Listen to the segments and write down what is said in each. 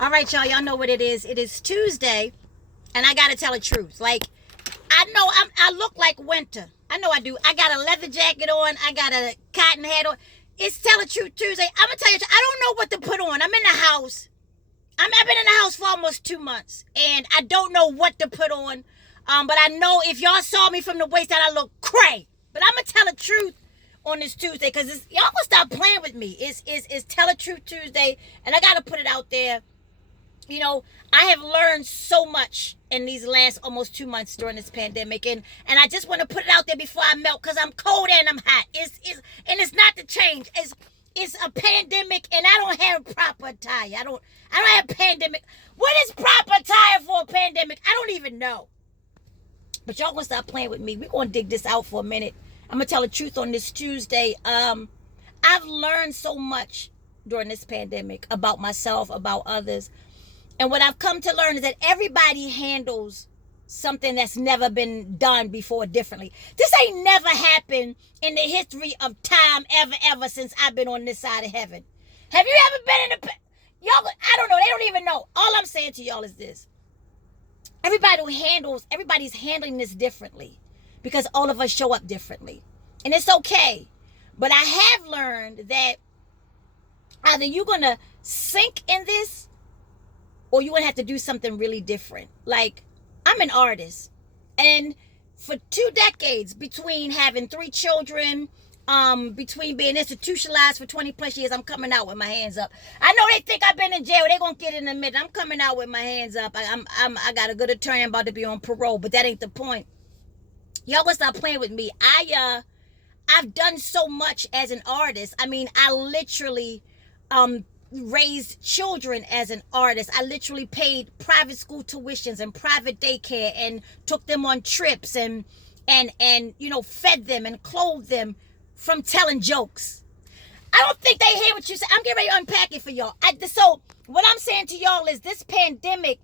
All right, y'all. Y'all know what it is. It is Tuesday, and I gotta tell the truth. Like, I know I look like winter. I know I do. I got a leather jacket on. I got a cotton hat on. It's Tell the Truth Tuesday. I'm gonna tell you, I don't know what to put on. I'm in the house. I've been in the house for almost 2 months, and I don't know what to put on. But I know if y'all saw me from the waist down, I look cray. But I'm gonna tell the truth on this Tuesday, because y'all gonna stop playing with me. It's Tell the Truth Tuesday, and I gotta put it out there. You know, I have learned so much in these last almost 2 months during this pandemic, and I just want to put it out there before I melt, because I'm cold and I'm hot. And it's not to change. It's a pandemic, and I don't have proper attire. I don't have pandemic. What is proper attire for a pandemic? I don't even know. But y'all gonna stop playing with me. We're gonna dig this out for a minute. I'm gonna tell the truth on this Tuesday. I've learned so much during this pandemic about myself, about others. And what I've come to learn is that everybody handles something that's never been done before differently. This ain't never happened in the history of time ever since I've been on this side of heaven. Have you ever been in y'all? I don't know. They don't even know. All I'm saying to y'all is this. Everybody's handling this differently, because all of us show up differently. And it's okay. But I have learned that either you're going to sink in this, or you're going to have to do something really different. Like, I'm an artist. And for 2 decades, between having 3 children, between being institutionalized for 20 plus years, I'm coming out with my hands up. I know they think I've been in jail. They're going to get in a minute. I'm coming out with my hands up. I got a good attorney. I'm about to be on parole, but that ain't the point. Y'all gonna stop playing with me. I've done so much as an artist. I mean, I literally, raised children as an artist. I literally paid private school tuitions and private daycare, and took them on trips, and fed them and clothed them from telling jokes. I don't think they hear what you say. I'm getting ready to unpack it for y'all. So what I'm saying to y'all is, this pandemic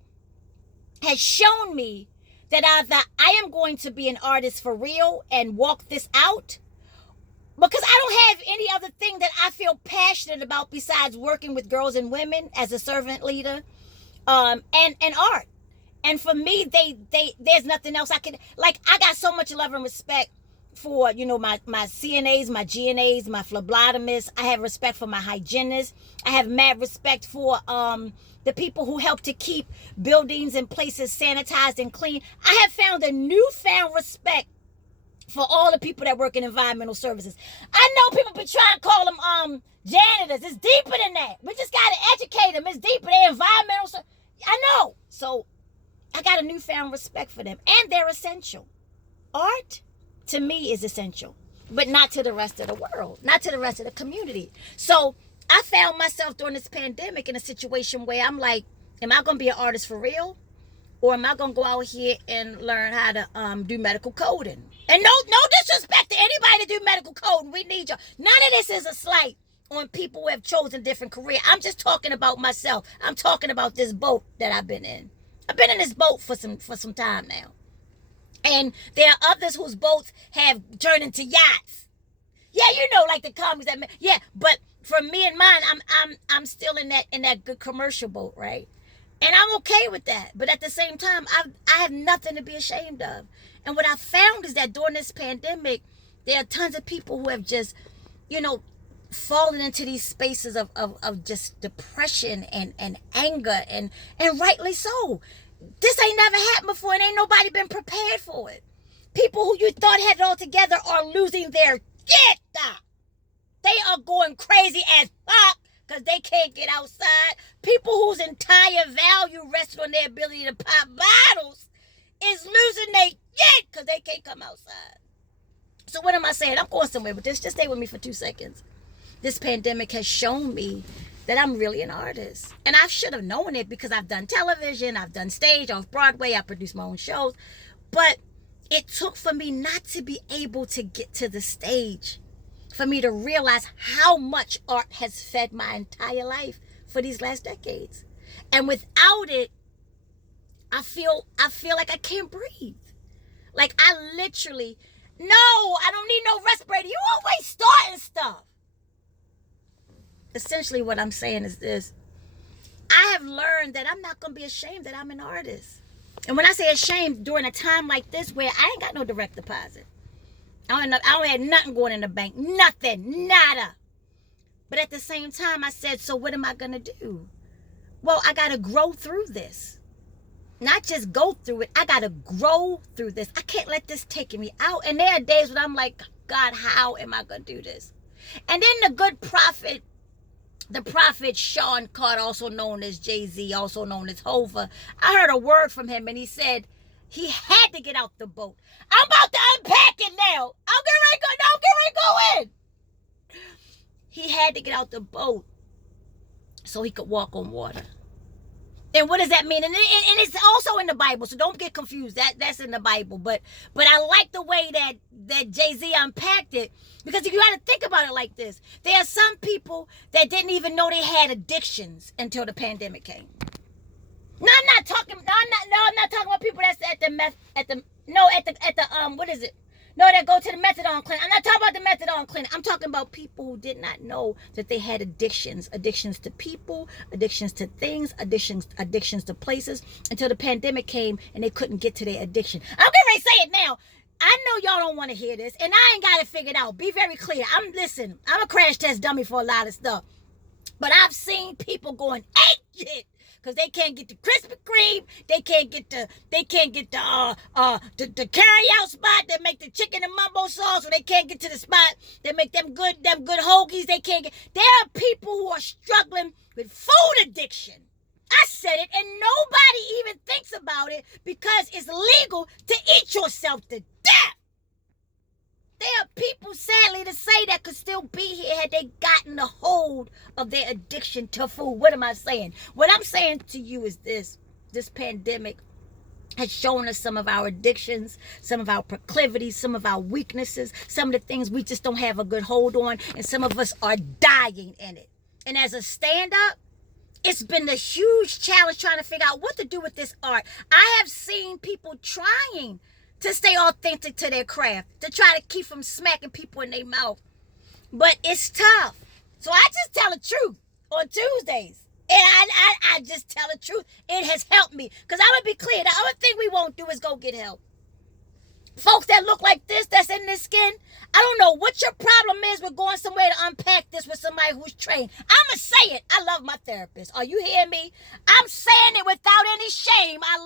has shown me that either I am going to be an artist for real and walk this out, because I don't have any other thing that I feel passionate about besides working with girls and women as a servant leader, and art. And for me, there's nothing else I can, like, I got so much love and respect for, my CNAs, my GNAs, my phlebotomists. I have respect for my hygienists. I have mad respect for the people who help to keep buildings and places sanitized and clean. I have found a newfound respect for all the people that work in environmental services. I know people be trying to call them janitors. It's deeper than that. We just got to educate them. It's deeper. They're environmental. I know. So I got a newfound respect for them, and they're essential. Art, to me, is essential, but not to the rest of the world, not to the rest of the community. So I found myself during this pandemic in a situation where I'm like, am I going to be an artist for real? Or am I going to go out here and learn how to do medical coding? And no disrespect to anybody to do medical coding. We need y'all. None of this is a slight on people who have chosen different careers. I'm just talking about myself. I'm talking about this boat that I've been in. I've been in this boat for some time now. And there are others whose boats have turned into yachts. Yeah, like the comics that, yeah, but for me and mine, I'm still in that good commercial boat, right? And I'm okay with that. But at the same time, I have nothing to be ashamed of. And what I found is that during this pandemic, there are tons of people who have just, fallen into these spaces of just depression and anger, and rightly so. This ain't never happened before, and ain't nobody been prepared for it. People who you thought had it all together are losing their shit. They are going crazy as fuck because they can't get outside. People whose entire value rested on their ability to pop bottles is losing their shit because they can't come outside. So what am I saying? I'm going somewhere with this. Just stay with me for 2 seconds. This pandemic has shown me that I'm really an artist. And I should have known it, because I've done television, I've done stage, off Broadway, I produce my own shows. But it took for me not to be able to get to the stage for me to realize how much art has fed my entire life for these last decades. And without it, I feel like I can't breathe. Like, I literally, no, I don't need no respirator. You always starting stuff. Essentially what I'm saying is this. I have learned that I'm not going to be ashamed that I'm an artist. And when I say ashamed, during a time like this where I ain't got no direct deposit, I don't have nothing going in the bank, nothing, nada. But at the same time, I said, so what am I going to do? Well, I got to grow through this. Not just go through it. I got to grow through this. I can't let this take me out. And there are days when I'm like, God, how am I going to do this? And then the prophet Sean Carter, also known as Jay-Z, also known as Hova, I heard a word from him, and he said he had to get out the boat. I'm about to unpack it now. I'm getting ready to go. No, I'm getting ready to go in. He had to get out the boat so he could walk on water. And what does that mean? And it's also in the Bible, so don't get confused. That's in the Bible. But I like the way that Jay-Z unpacked it, because if you got to think about it like this, there are some people that didn't even know they had addictions until the pandemic came. No, I'm not talking about people that's what is it? No, that go to the methadone clinic. I'm not talking about the methadone clinic. I'm talking about people who did not know that they had addictions to people, addictions to things, addictions to places, until the pandemic came and they couldn't get to their addiction. I'm getting ready to say it now. I know y'all don't want to hear this, and I ain't got it figured out. Be very clear. I'm a crash test dummy for a lot of stuff. But I've seen people going ape shit because they can't get the Krispy Kreme, they can't get the carry out spot that make the chicken and mumbo sauce, or they can't get to the spot that make them good hoagies. They can't get. There are people who are struggling with food addiction. I said it, and nobody even thinks about it because it's legal to eat yourself to death. There are people, sadly to say, that could still be here had they gotten a hold of their addiction to food. What am I saying? What I'm saying to you is this pandemic has shown us some of our addictions, some of our proclivities, some of our weaknesses, some of the things we just don't have a good hold on, and some of us are dying in it. And as a stand-up, it's been a huge challenge trying to figure out what to do with this art. I have seen people trying to stay authentic to their craft, to try to keep from smacking people in their mouth. But it's tough. So I just tell the truth on Tuesdays. And I just tell the truth. It has helped me. Because I'm going to be clear. The other thing we won't do is go get help. Folks that look like this, that's in this skin, I don't know what your problem is with going somewhere to unpack this with somebody who's trained. I'm going to say it. I love my therapist. Are you hearing me? I'm saying it without any shame. I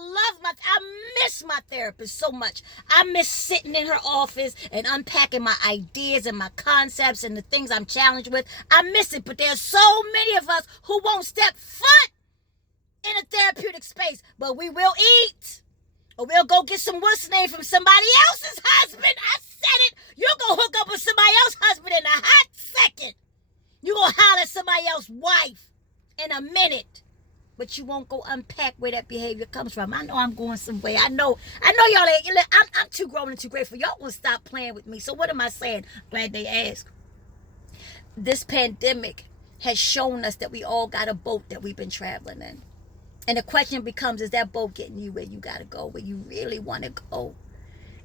miss my therapist so much. I miss sitting in her office and unpacking my ideas and my concepts and the things I'm challenged with. I miss it, but there's so many of us who won't step foot in a therapeutic space, but we will eat. Or we'll go get some what's name from somebody else's husband. I said it. You're going to hook up with somebody else's husband in a hot second. You're going to holler at somebody else's wife in a minute. But you won't go unpack where that behavior comes from. I know I'm going somewhere. I know y'all ain't. I'm too grown and too great for y'all to stop playing with me. So what am I saying? Glad they asked. This pandemic has shown us that we all got a boat that we've been traveling in. And the question becomes, is that boat getting you where you got to go, where you really want to go?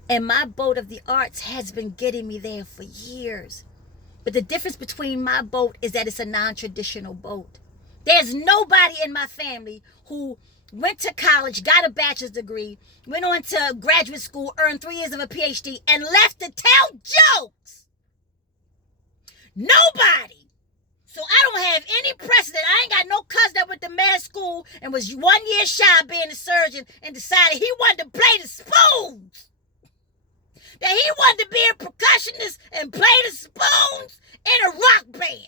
And my boat of the arts has been getting me there for years. But the difference between my boat is that it's a non-traditional boat. There's nobody in my family who went to college, got a bachelor's degree, went on to graduate school, earned 3 years of a PhD, and left to tell jokes. Nobody. So I don't have any precedent. I ain't got no cousin that went to med school and was 1 year shy of being a surgeon and decided he wanted to play the spoons. That he wanted to be a percussionist and play the spoons in a rock band.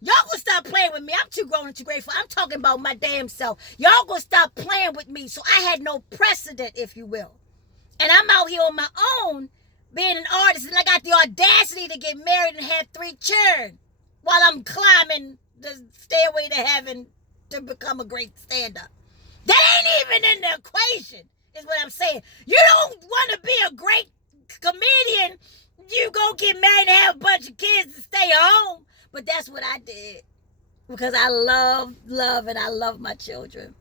Y'all gonna stop playing with me. I'm too grown and too grateful. I'm talking about my damn self. Y'all gonna stop playing with me. So I had no precedent, if you will. And I'm out here on my own being an artist, and I got the audacity to get married and have 3 children while I'm climbing the stairway to heaven to become a great stand-up. That ain't even in the equation, is what I'm saying. You don't want to be a great comedian. You go get married and have a bunch of kids and stay home. But that's what I did. Because I love, and I love my children.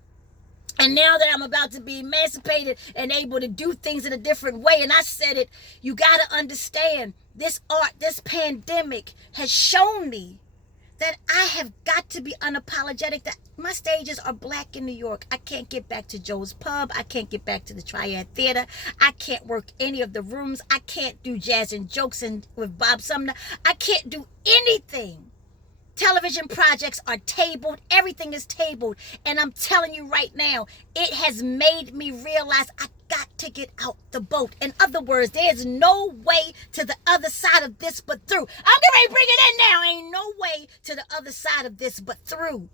And now that I'm about to be emancipated and able to do things in a different way, and I said it, you got to understand, this art, this pandemic has shown me that I have got to be unapologetic that my stages are black in New York. I can't get back to Joe's Pub. I can't get back to the Triad Theater. I can't work any of the rooms. I can't do jazz and jokes with Bob Sumner. I can't do anything. Television projects are tabled. Everything is tabled. And I'm telling you right now, it has made me realize I got to get out the boat. In other words, there's no way to the other side of this but through. I'm getting ready to bring it in now. Ain't no way to the other side of this but through.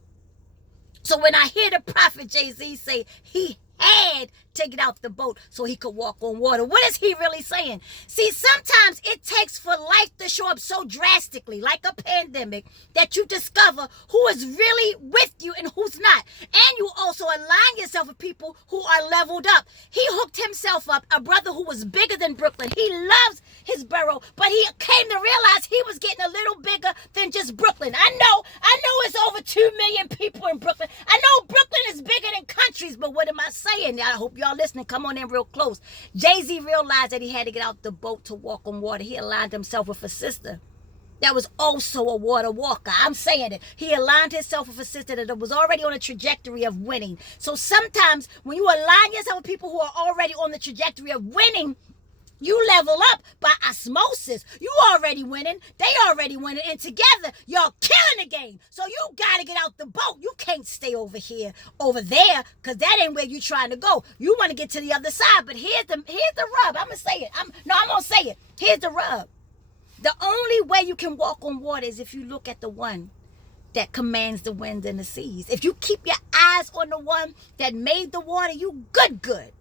So when I hear the prophet Jay-Z say he had to get out the boat so he could walk on water, what is he really saying? See, sometimes it takes for life to show up so drastically, like a pandemic, that you discover who is really with you and who's not. And you also align yourself with people who are leveled up. He hooked himself up, a brother who was bigger than Brooklyn. He loves his borough, but he came to realize he was getting a little bigger than just Brooklyn. I know it's over 2 million people in Brooklyn. I know Brooklyn is bigger than countries, but what am I saying? I hope y'all listening. Come on in real close. Jay-Z realized that he had to get out the boat to walk on water. He aligned himself with a sister that was also a water walker. I'm saying it. He aligned himself with a sister that was already on a trajectory of winning. So sometimes when you align yourself with people who are already on the trajectory of winning, you level up by osmosis. You already winning. They already winning. And together, y'all killing the game. So you got to get out the boat. You can't stay over there, because that ain't where you trying to go. You want to get to the other side. But here's the rub. I'm going to say it. I'm going to say it. Here's the rub. The only way you can walk on water is if you look at the one that commands the winds and the seas. If you keep your eyes on the one that made the water, you good.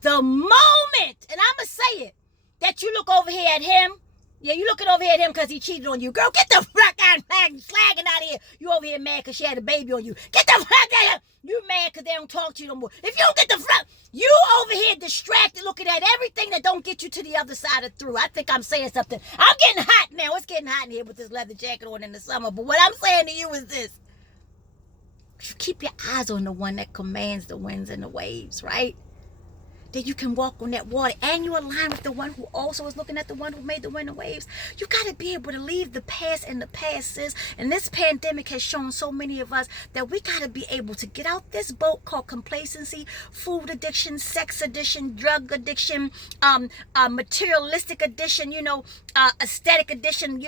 The moment, and I'm going to say it, that you look over here at him, yeah, you looking over here at him because he cheated on you. Girl, get the fuck out, slagging out of here. You over here mad because she had a baby on you. Get the fuck out of here. You mad because they don't talk to you no more. If you don't get the fuck, you over here distracted looking at everything that don't get you to the other side of through. I think I'm saying something. I'm getting hot now. It's getting hot in here with this leather jacket on in the summer. But what I'm saying to you is this. You keep your eyes on the one that commands the winds and the waves, right? That you can walk on that water, and you align with the one who also is looking at the one who made the wind and waves. You got to be able to leave the past in the past, sis. And this pandemic has shown so many of us that we got to be able to get out this boat called complacency, food addiction, sex addiction, drug addiction, materialistic addiction, aesthetic addiction.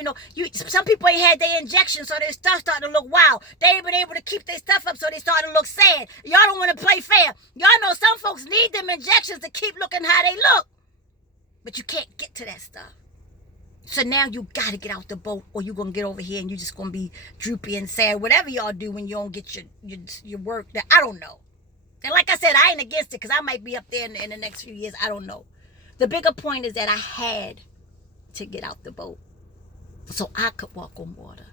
Some people ain't had their injections, so their stuff starting to look wild. They ain't been able to keep their stuff up, so they starting to look sad. Y'all don't want to play fair. Y'all know some folks need them injections to keep looking how they look, but you can't get to that stuff. So now you got to get out the boat, or you're gonna get over here and you're just gonna be droopy and sad, whatever y'all do when you don't get your work. I don't know. And like I said, I ain't against it, because I might be up there in the next few years. I don't know. The bigger point is that I had to get out the boat so I could walk on water.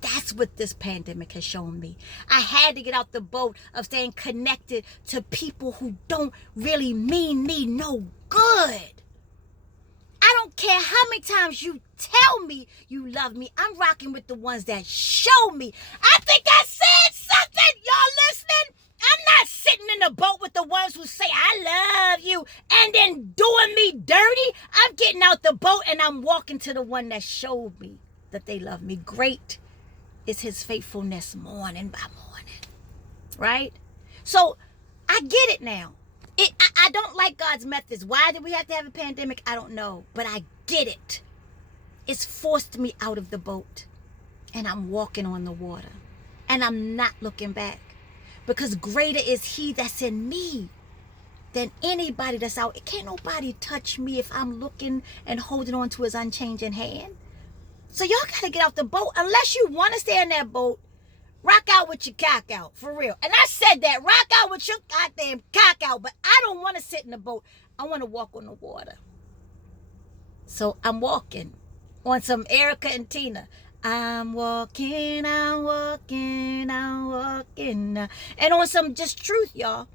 That's what this pandemic has shown me. I had to get out the boat of staying connected to people who don't really mean me no good. I don't care how many times you tell me you love me. I'm rocking with the ones that show me. I think I said something. Y'all listening? I'm not sitting in the boat with the ones who say I love you and then doing me dirty. I'm getting out the boat and I'm walking to the one that showed me that they love me. Great is his faithfulness morning by morning, right? So I get it now. I don't like God's methods. Why did we have to have a pandemic? I don't know, but I get it. It's forced me out of the boat, and I'm walking on the water, and I'm not looking back, because greater is he that's in me than anybody that's out. Can't nobody touch me if I'm looking and holding on to his unchanging hand. So y'all got to get out the boat. Unless you want to stay in that boat, rock out with your cock out, for real. And I said that, rock out with your goddamn cock out. But I don't want to sit in the boat. I want to walk on the water. So I'm walking on some Erica and Tina. I'm walking. And on some just truth, y'all.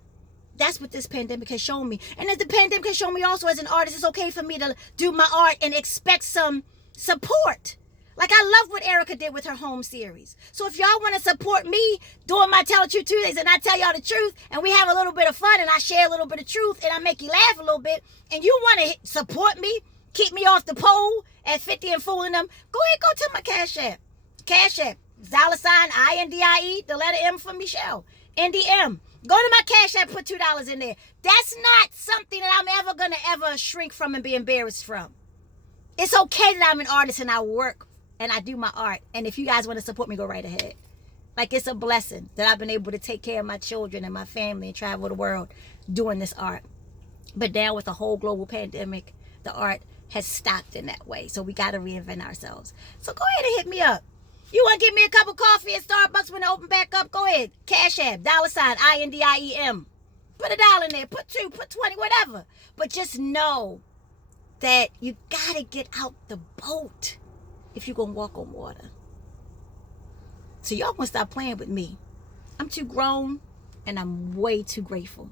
That's what this pandemic has shown me. And as the pandemic has shown me also, as an artist, it's okay for me to do my art and expect some support. Like, I love what Erica did with her home series. So if y'all want to support me doing my Tell the Truth Tuesdays, and I tell y'all the truth, and we have a little bit of fun, and I share a little bit of truth, and I make you laugh a little bit, and you want to support me, keep me off the pole at 50 and fooling them, go ahead, go to my Cash App. Cash App, $ INDIE, the letter M for Michelle. NDM. Go to my Cash App, put $2 in there. That's not something that I'm ever going to ever shrink from and be embarrassed from. It's okay that I'm an artist and I work and I do my art. And if you guys want to support me, go right ahead. Like, it's a blessing that I've been able to take care of my children and my family and travel the world doing this art. But now with the whole global pandemic, the art has stopped in that way. So we got to reinvent ourselves. So go ahead and hit me up. You want to give me a cup of coffee at Starbucks when it open back up? Go ahead. Cash App, $ INDIEM. Put $1 in there. Put 2, put 20, whatever. But just know that you got to get out the boat if you're going to walk on water. So y'all going to stop playing with me. I'm too grown and I'm way too grateful.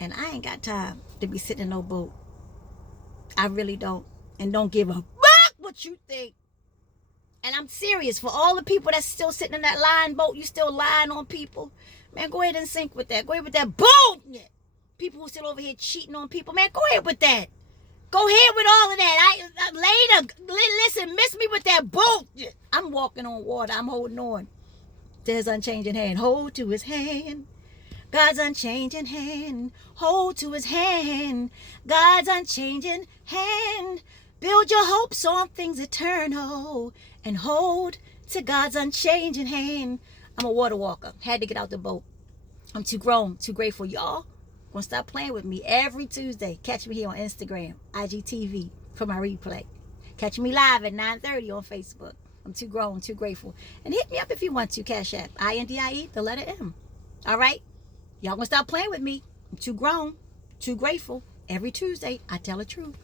And I ain't got time to be sitting in no boat. I really don't. And don't give a fuck what you think. And I'm serious. For all the people that's still sitting in that lying boat, you still lying on people. Man, go ahead and sink with that. Go ahead with that boat. People who still over here cheating on people. Man, go ahead with that. Go ahead with all of that. Listen, miss me with that boat. I'm walking on water. I'm holding on. There's unchanging hand. Hold to his hand. God's unchanging hand. Hold to his hand. God's unchanging hand. Build your hopes on things eternal and hold to God's unchanging hand. I'm a water walker. Had to get out the boat. I'm too grown, too grateful. Y'all gonna stop playing with me every Tuesday. Catch me here on Instagram, IGTV for my replay. Catch me live at 9:30 on Facebook. I'm too grown, too grateful. And hit me up if you want to. Cash App, INDIE, the letter M. All right? Y'all gonna stop playing with me. I'm too grown, too grateful. Every Tuesday, I tell the truth.